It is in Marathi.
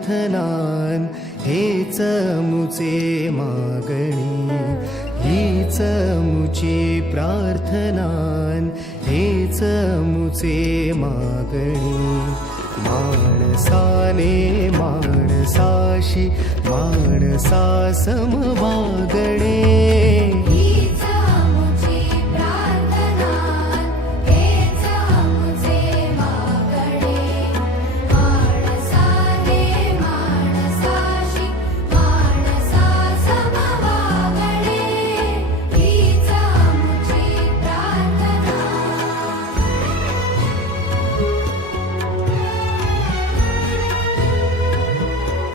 प्रार्थनान हेच मुचे मागणी, हीच मुची प्रार्थनान हेच मुचे मागणी. माणसाने माणसाशी माणसासम वागणे,